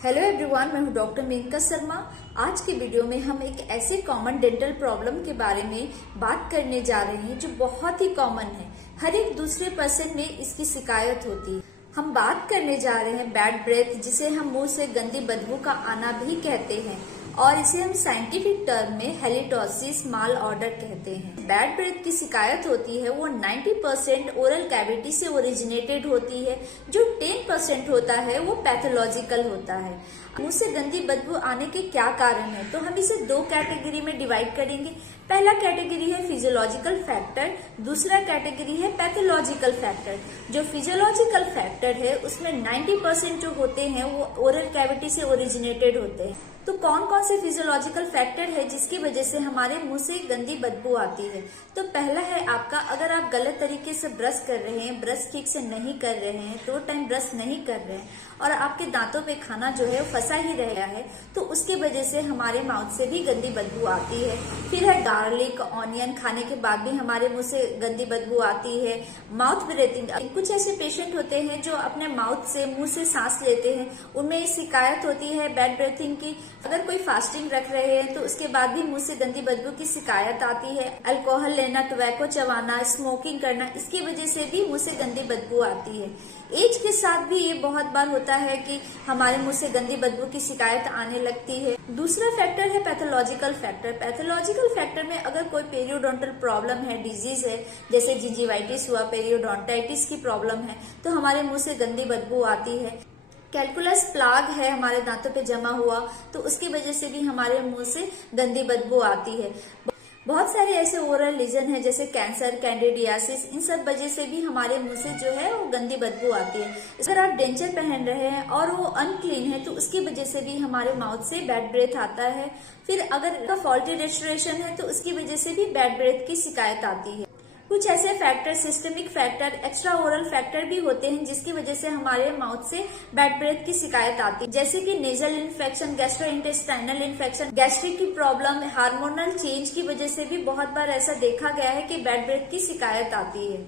Hello everyone, मैं हूं doctor Maneka Sharma. आज के वीडियो में हम एक ऐसे कॉमन डेंटल प्रॉब्लम के बारे में बात करने जा रहे हैं जो बहुत ही कॉमन है। हर एक दूसरे पर्सन में इसकी शिकायत होती है। हम बात करने जा रहे हैं बैड ब्रेथ, जिसे हम मुंह से गंदी बदबू का आना भी कहते हैं और इसे हम साइंटिफिक टर्म में हैलिटोसिस माल ऑर्डर कहते हैं। बैड ब्रेथ की शिकायत होती है वो 90% ओरल कैविटी से ओरिजिनेटेड होती है, जो 10% होता है वो पैथोलॉजिकल होता है। मुंह से गंदी बदबू आने के क्या कारण है, तो हम इसे दो कैटेगरी में डिवाइड करेंगे। पहला कैटेगरी है फिजियोलॉजिकल फैक्टर, दूसरा कैटेगरी है पैथोलॉजिकल फैक्टर। जो फिजियोलॉजिकल फैक्टर है उसमें 90% जो होते हैं वो ओरल कैविटी से ओरिजिनेटेड होते हैं। तो कौन कौन से फिजियोलॉजिकल फैक्टर है जिसकी वजह से हमारे मुंह से गंदी बदबू आती है? तो पहला है आपका, अगर आप गलत तरीके से ब्रश कर रहे हैं, ब्रश ठीक से नहीं कर रहे हैं, 2 टाइम ब्रश नहीं कर रहे हैं और आपके दांतों पे खाना जो है फंसा ही रहा है, तो उसके वजह से हमारे माउथ से भी गंदी बदबू आती है। फिर है गार्लिक, ऑनियन खाने के बाद भी हमारे मुंह से गंदी बदबू आती है। माउथ ब्रीथिंग, कुछ ऐसे पेशेंट होते हैं जो अपने माउथ से मुंह से सांस लेते हैं, उनमें शिकायत होती है बैड ब्रीथिंग की। अगर कोई फास्टिंग रख रहे हैं तो उसके बाद भी मुंह से गंदी बदबू की शिकायत आती है। अल्कोहल लेना, टोबैको चबाना, स्मोकिंग करना, इसकी वजह से भी मुंह से गंदी बदबू आती है। एज के साथ भी ये बहुत बार होता है कि हमारे मुंह से गंदी बदबू की शिकायत आने लगती है। दूसरा फैक्टर है पैथोलॉजिकल फैक्टर। पैथोलॉजिकल फैक्टर में अगर कोई पेरियोडोंटल प्रॉब्लम है, डिजीज है, जैसे जिंजिवाइटिस हुआ, पेरियोडोंटाइटिस की प्रॉब्लम है, तो हमारे मुंह से गंदी बदबू आती है। कैलकुलस प्लाग है हमारे दांतों पे जमा हुआ, तो उसकी वजह से भी हमारे मुंह से गंदी बदबू आती है। बहुत सारे ऐसे ओरल लीजन है जैसे कैंसर, कैंडिडियासिस, इन सब वजह से भी हमारे मुंह से जो है वो गंदी बदबू आती है। अगर आप डेंचर पहन रहे हैं और वो अनक्लीन है तो उसकी वजह से भी हमारे माउथ से बैड ब्रेथ आता है। फिर अगर फॉल्टी रेस्टोरेशन है तो उसकी वजह से भी बैड ब्रेथ की शिकायत आती है। कुछ ऐसे factor, systemic factor, extra oral factor भी होते हैं जिसकी वजह से हमारे माउथ से बैड ब्रेथ की शिकायत आती है, जैसे कि nasal infection, gastrointestinal infection, gastric की प्रॉब्लम, हार्मोनल चेंज की वजह से भी बहुत बार ऐसा देखा गया है कि बैड ब्रेथ की शिकायत आती है।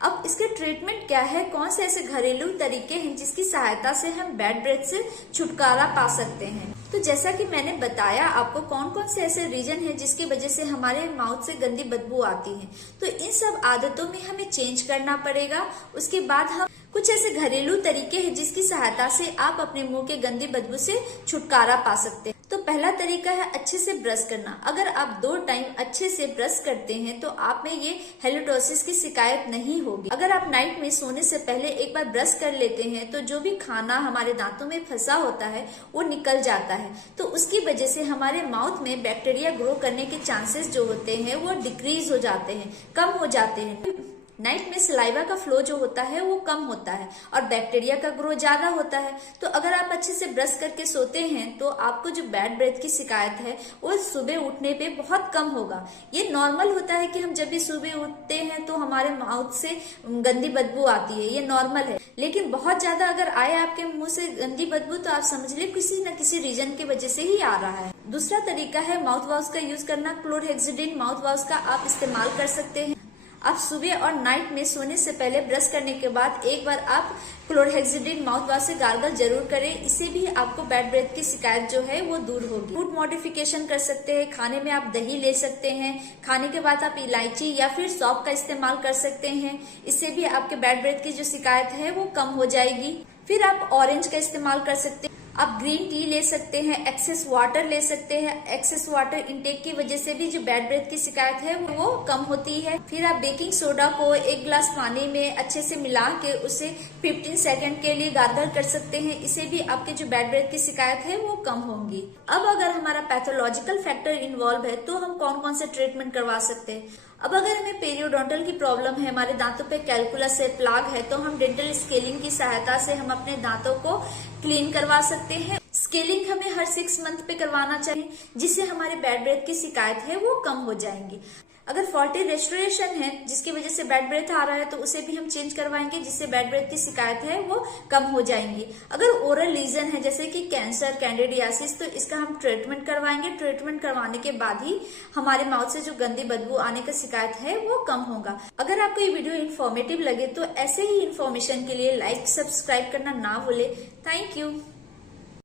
अब इसके ट्रीटमेंट क्या है, कौन से ऐसे घरेलू तरीके हैं जिसकी सहायता से हम बैड ब्रेथ से छुटकारा पा सकते हैं? तो जैसा कि मैंने बताया आपको कौन कौन से ऐसे रीजन है जिसकी वजह से हमारे माउथ से गंदी बदबू आती है, तो इन सब आदतों में हमें चेंज करना पड़ेगा। उसके बाद हम कुछ ऐसे घरेलू तरीके हैं जिसकी सहायता से आप अपने मुंह के गंदी बदबू से छुटकारा पा सकते हैं। तो पहला तरीका है अच्छे से ब्रश करना। अगर आप 2 टाइम अच्छे से ब्रश करते हैं तो आप में ये हैलिटोसिस की शिकायत नहीं होगी। अगर आप नाइट में सोने से पहले एक बार ब्रश कर लेते हैं तो जो भी खाना हमारे दांतों में फंसा होता है वो निकल जाता है, तो उसकी वजह से हमारे माउथ में बैक्टीरिया ग्रो करने के चांसेस जो होते हैं वो डिक्रीज हो जाते हैं, कम हो जाते हैं। नाइट में सलाइवा का फ्लो जो होता है वो कम होता है और बैक्टीरिया का ग्रो ज्यादा होता है। तो अगर आप अच्छे से ब्रश करके सोते हैं तो आपको जो बैड ब्रेथ की शिकायत है वो सुबह उठने पे बहुत कम होगा। ये नॉर्मल होता है कि हम जब भी सुबह उठते हैं तो हमारे माउथ से गंदी बदबू आती है, ये नॉर्मल है। लेकिन बहुत ज्यादा अगर आए आपके मुंह से गंदी बदबू तो आप समझ ले किसी न किसी रीजन की वजह से ही आ रहा है। दूसरा तरीका है माउथ वॉश का यूज करना। क्लोरहेक्सिडिन माउथ वॉश का आप इस्तेमाल कर सकते हैं। आप सुबह और नाइट में सोने से पहले ब्रश करने के बाद एक बार आप क्लोरहेक्सिडिन माउथ वॉश से गार्गल जरूर करें। इससे भी आपको बैड ब्रेथ की शिकायत जो है वो दूर होगी। फूड मॉडिफिकेशन कर सकते हैं। खाने में आप दही ले सकते हैं। खाने के बाद आप इलायची या फिर सौंफ का इस्तेमाल कर सकते हैं। इससे भी आपके बैड ब्रेथ की जो शिकायत है वो कम हो जाएगी। फिर आप ऑरेंज का इस्तेमाल कर सकते हैं। आप ग्रीन टी ले सकते हैं, एक्सेस वाटर ले सकते हैं। एक्सेस वाटर इंटेक की वजह से भी जो बैड ब्रेथ की शिकायत है वो कम होती है। फिर आप बेकिंग सोडा को 1 गिलास पानी में अच्छे से मिला के उसे 15 सेकंड के लिए गार्गल कर सकते हैं। इससे भी आपके जो बैड ब्रेथ की शिकायत है वो कम होंगी। अब अगर हमारा पैथोलॉजिकल फैक्टर इन्वॉल्व है तो हम कौन कौन से ट्रीटमेंट करवा सकते हैं? अब अगर हमें पेरियोडोंटल की प्रॉब्लम है, हमारे दांतों पे कैलकुलस है, प्लाग है, तो हम डेंटल स्केलिंग की सहायता से हम अपने दांतों को क्लीन करवा सकते हैं। स्केलिंग हमें हर 6 मंथ पे करवाना चाहिए, जिससे हमारे बैड ब्रेथ की शिकायत है वो कम हो जाएंगी। अगर फॉल्टी रेस्टोरेशन है जिसकी वजह से बैड ब्रेथ आ रहा है तो उसे भी हम चेंज करवाएंगे, जिससे बैड ब्रेथ की शिकायत है वो कम हो जाएंगी। अगर ओरल लीजन है जैसे कि कैंसर, कैंडिडियासिस, तो इसका हम ट्रीटमेंट करवाएंगे। ट्रीटमेंट करवाने के बाद ही हमारे माउथ से जो गंदी बदबू आने का शिकायत है वो कम होगा। अगर आपको ये वीडियो इन्फॉर्मेटिव लगे तो ऐसे ही इन्फॉर्मेशन के लिए लाइक, सब्सक्राइब करना ना भूले। Thank you.